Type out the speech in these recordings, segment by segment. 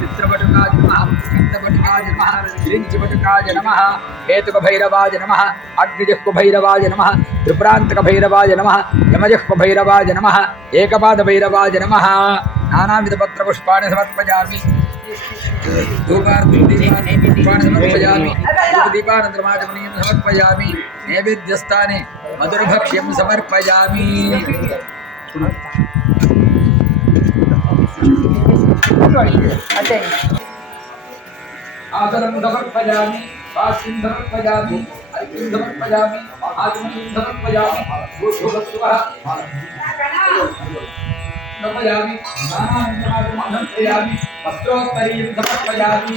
चित्रपटुकाज नमः। चित्रपटुकाज नमः। श्रीचिपटुकाज नमः। हेतुकभैरवाज नमः। अग्निजुःकुभैरवाज नमः। त्रिपुरान्तकभैरवाज नमः। यमजुःकुभैरवाज नमः। एकपादभैरवाज नमः। नानाविधपत्रपुष्पाणि समर्पयामि। समर्पयामि। नैवेद्यस्थाने मधुरभक्ष्यं समर्पयामि। आदरंगवर्पजामि पासिंधवर्पजामि अरिंधवर्पजामि आत्मनिंधवर्पजामि गोष्ठवस्तुवः समर्पयामि नानानिधमागमं समर्पयामि वस्त्रोत्तरीं समर्पयामि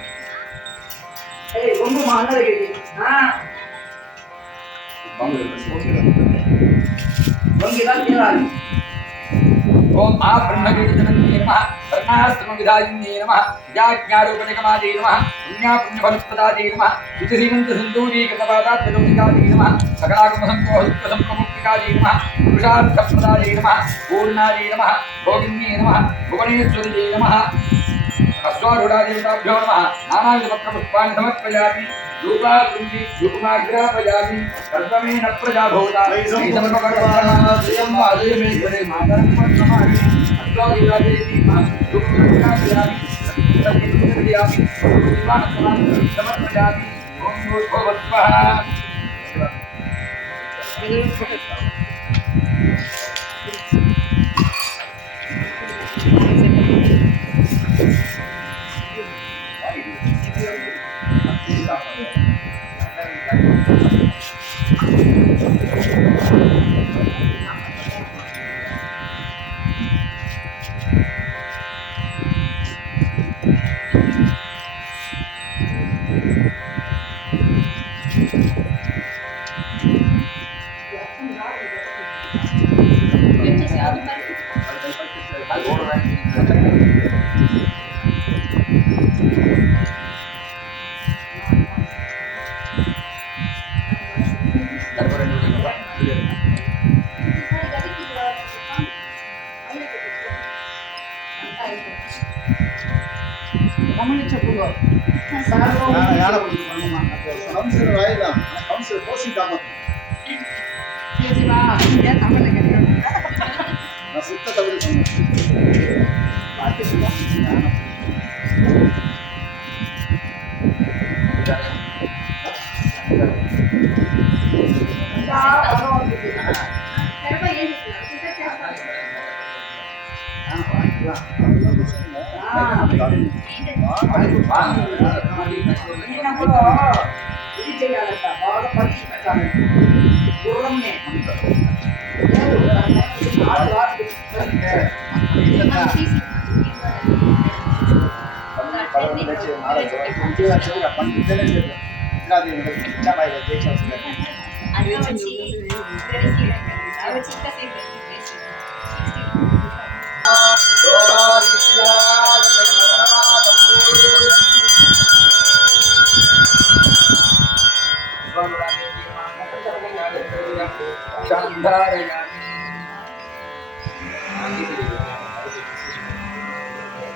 ಒಂದು ಮಾನವರಿಗೆ ओम आ ब्रह्मगिरिजनन्ये नमः ब्रह्मास्त्रमविधायिन्ये नमः विद्याज्ञारूपनिगमायै नमः पुण्यापुण्यफलप्रदायै नमः श्रुतिसीमन्तसन्दूरीकृतपादात्मलौकिकायै नमः सकलागमसङ्कोहसुप्रसम्प्रमुक्तिकायै नमः पुरुषार्थप्रदायै नमः पूर्णायै नमः भोगिन्ये नमः भुवनेश्वर्यै नमः अश्वारूढ़ादेवताभ्यो नमः नानाविधपत्रपुष्पाणि समर्पयामि धूपाकुञ्जि धूपमाग्रहपयामि सर्वमेन प्रजा भवता समर्पकर्तृयं वादेवेश्वरे मातर्पणमामि अश्वारूढ़ादेवी धूपमाग्रहपयामि सर्वमेन समर्पयामि ओम भूतो वत्वः கவுன்சிலர் ஆயிடலாம் கவுன்சிலர் போஸ்டிங் காம நான் சுத்த தமிழ் வாங்க. పెట్టాలంట గుర్రంని లేదు ఆడు వాడు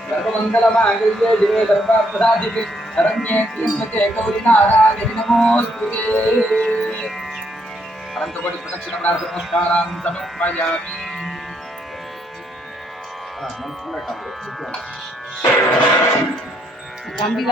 సర్వమంగళమాంగళ్యే దివే సర్వార్థసాధికే శరణ్యే త్ర్యంబకే గౌరి నారాయణి నమోస్తుతే అనంతకోటి ప్రదక్షిణ ప్రార్థన నమస్కారాన్ సమర్పయామి అన్నా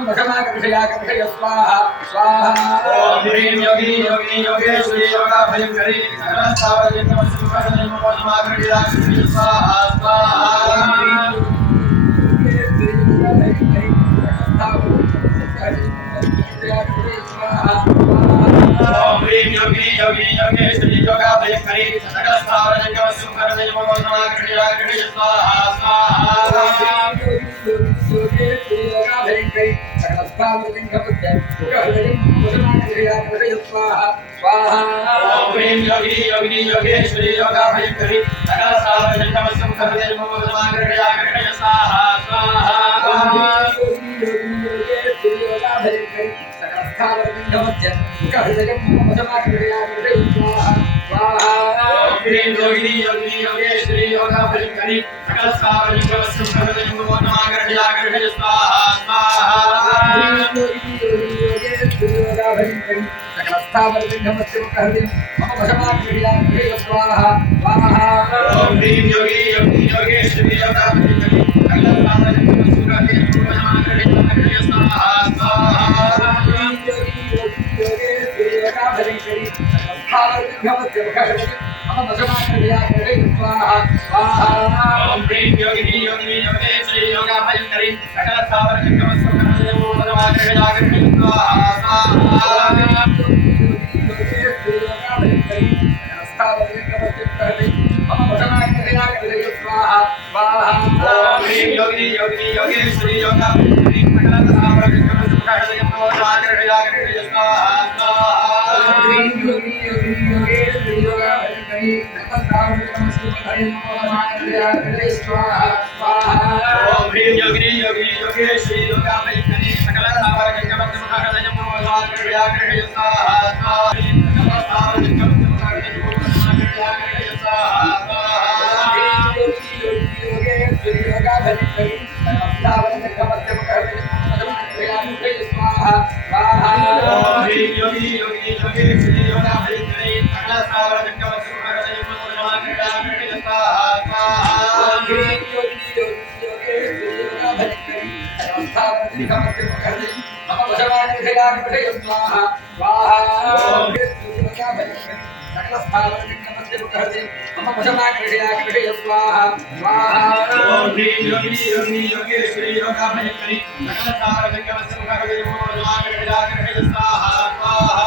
ఆత్మవశమాకర్షయాకర్షయ స్వాహ స్వాహ ఓం హ్రీం యోగి యోగి యోగేశ్వరి యోగాభయంకరి నమస్తావజన్మ శుభ సన్నిమ స్వాహ స్వాహ ह्रीं योगी योगी योगेश्वरी योगा भयंकरी सकल स्थापन कमस्म करदे मोदमा क्रिया क्रिया स्वाहा स्वाहा ओम ह्रीं योगी योगी योगेश्वरी योगा भयंकरी सकल स्थापन कमस्म करदे मोदमा क्रिया क्रिया स्वाहा स्वाहा ओम ह्रीं योगी योगी योगेश्वरी योगा भयंकरी सकल स्थापन कमस्म करदे मोदमा क्रिया क्रिया स्वाहा स्वाहा ओम ह्रीं योगिनी योगिनी योगे श्री योगा भयंकरी सकल स्थावर कमस्व करदे मोदमा क्रिया क्रिया स्वाहा स्वाहा ओम ह्रीं योगिनी योगिनी योगे श्री योगा सकल स्थावर कमस्व करदे मोदमा क्रिया क्रिया स्वाहा स्वाहा ओम ह्रीं योगिनी योगिनी योगे श्री योगा सकल स्थावर कमस्व करदे मोदमा क्रिया क्रिया स्वाहा स्वाहा सकल स्थावर कमस्व करदे నమస్కారం ह्रीं योगी योगी योगे श्री योगा भयंकरी सकल स्थावर कमस्व करदे मोदमा क्रिया क्रिया स्वाहा स्वाहा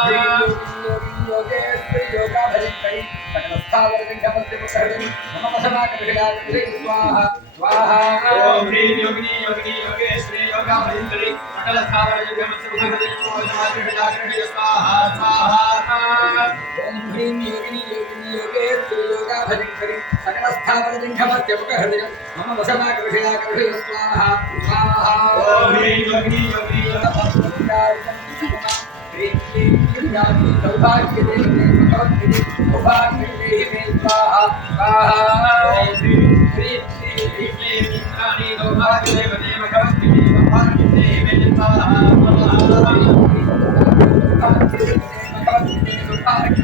ओम ह्रीं योगिनी योगिनी योगे श्री योगा भयंकरी सकल स्थावर कमस्व करदे मोदमा क्रिया क्रिया स्वाहा स्वाहा ओम ह्रीं योगिनी योगिनी योगे श्री योगा भयंकरी सकल स्थावर कमस्व करदे मोदमा क्रिया क्रिया स्वाहा स्वाहा ओम ह्रीं योगिनी योगिनी योगे योगा भजंकरी सकल स्थावर हृदय मम वसना कृषया कृषय स्वाहा स्वाहा ओम ह्रीं योगिनी योगिनी योगा सौभाग्य देवी सौभाग्य देवी स्वाहा स्वाहा ओम ह्रीं ह्रीं ह्रीं ह्रीं इंद्राणी सौभाग्य देव देव कवच देव भाग्य देव स्वाहा स्वाहा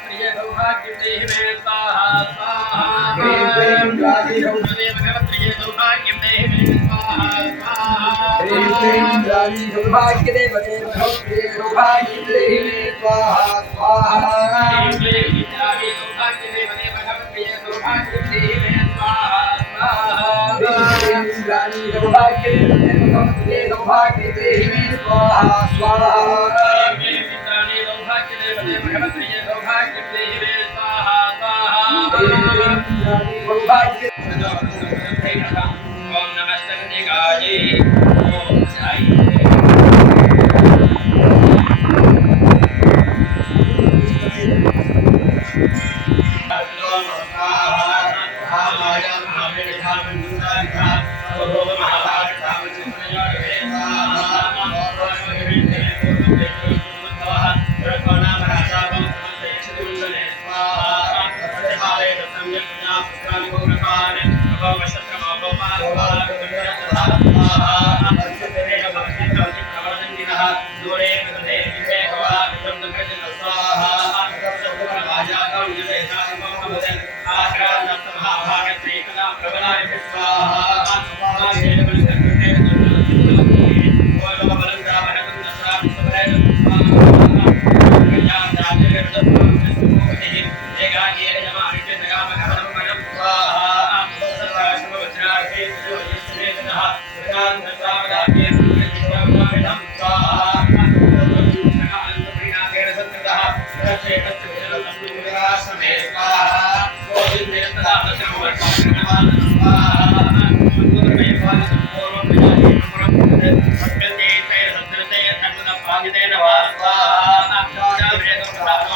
సౌభాగ్యం దేహి సౌభాగ్యం దేహి సౌభాగ్య దేవతే సౌభాగ్యం దేహి స్వాహా స్వాహా సౌభాగ్య దేవతే సౌభాగ్యం దేహి స్వాహా స్వాహా సౌభాగ్య దేవతే సౌభాగ్యం దేహి స్వాహా స్వాహా ये संदेश विद्युत Swaha समर्पयामि नमः स्वाहा जय जय श्रीमातः जय जय। महाराजी जय जय। सिंहासनेश्वरी जय जय। संभूते जय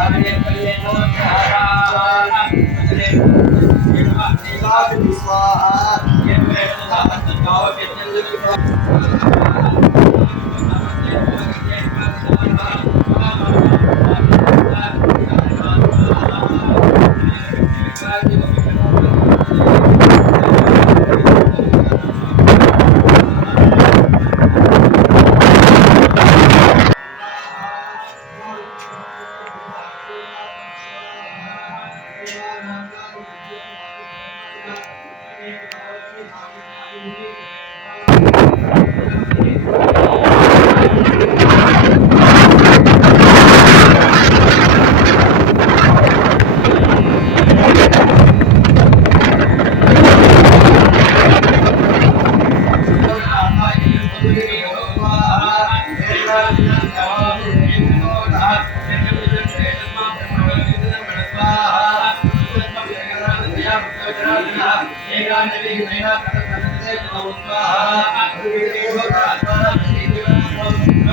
i Thank you.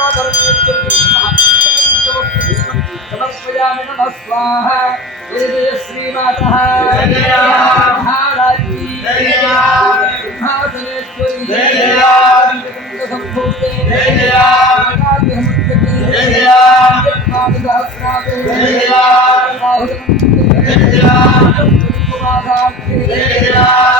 जय। महाकाल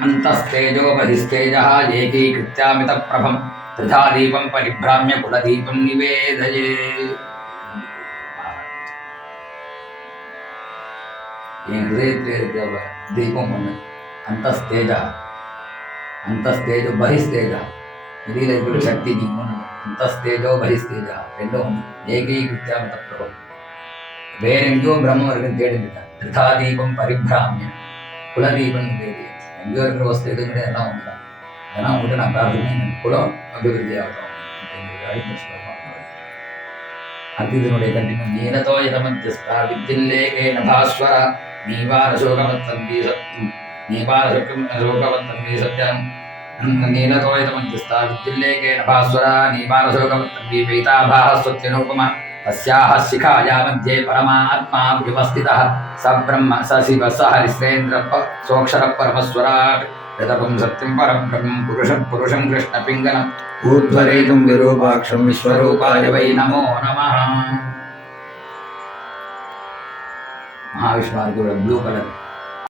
अन्तस्तेजो बहिस्तेजः एकीकृत्यामितप्रभं तथा दीपं परिभ्राम्य कुलदीपं निवेदये என் ஹிருதயத்தில் இருக்கிற தீபம் ஒன்று அந்தஸ்தேஜா அந்தஸ்தேஜோ பகிஸ்தேஜா வெளியில் இருக்கிற சக்தி நீ ஒன்று அந்தஸ்தேஜோ பகிஸ்தேஜா ரெண்டும் ஒன்று ஏகீகிருத்தியாமித பிரபம் வேற எங்கேயோ பிரம்மம் இருக்குன்னு தேடிட்டு திருதா தீபம் பரிபிராமியம் குலதீபம் நிவேதி எங்கே இருக்கிற வசதி எது கிடையாது எல்லாம் ஒன்று தான் ஏன்னா அவங்கள்ட்ட நான் பிரார்த்தனை எனக்கு குலம் அபிவிருத்தி ஆகட்டும் அப்படிங்கிற அர்ஜுனனுடைய கண்டிப்பு తస్యాహ శిఖాయా మధ్యే పరమాత్మా వ్యవస్థిత స బ్రహ్మ స శివ స హరిశ్రేంద్ర సోక్షర పరమస్వరాట్ యతపం సత్యం పరబ్రహ్మం పురుషం పురుషం కృష్ణ పింగళ ఊర్ధ్వరేతుం విరూపాక్షం విశ్వరూపాయ వై నమో నమ మహావిష్ణువానికి కూడా బ్లూ కలర్